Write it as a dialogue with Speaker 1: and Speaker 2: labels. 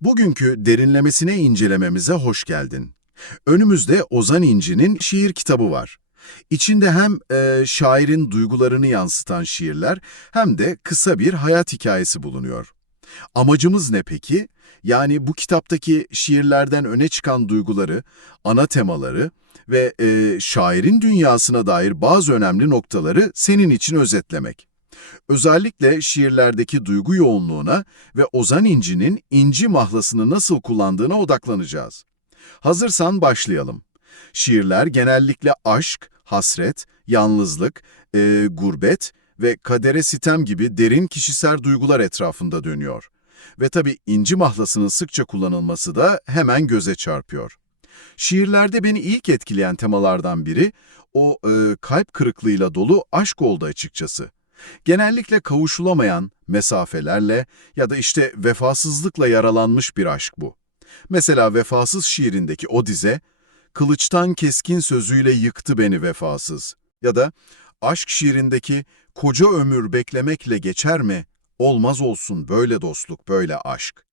Speaker 1: Bugünkü derinlemesine incelememize hoş geldin. Önümüzde Ozan İnci'nin şiir kitabı var. İçinde hem e, şairin duygularını yansıtan şiirler hem de kısa bir hayat hikayesi bulunuyor. Amacımız ne peki? Yani bu kitaptaki şiirlerden öne çıkan duyguları, ana temaları ve e, şairin dünyasına dair bazı önemli noktaları senin için özetlemek. Özellikle şiirlerdeki duygu yoğunluğuna ve Ozan İnci'nin inci mahlasını nasıl kullandığına odaklanacağız. Hazırsan başlayalım. Şiirler genellikle aşk, hasret, yalnızlık, e, gurbet ve kadere sitem gibi derin kişisel duygular etrafında dönüyor. Ve tabii inci mahlasının sıkça kullanılması da hemen göze çarpıyor. Şiirlerde beni ilk etkileyen temalardan biri o e, kalp kırıklığıyla dolu aşk oldu açıkçası. Genellikle kavuşulamayan mesafelerle ya da işte vefasızlıkla yaralanmış bir aşk bu. Mesela Vefasız şiirindeki o dize, kılıçtan keskin sözüyle yıktı beni vefasız. Ya da aşk şiirindeki koca ömür beklemekle geçer mi? Olmaz olsun böyle dostluk, böyle aşk.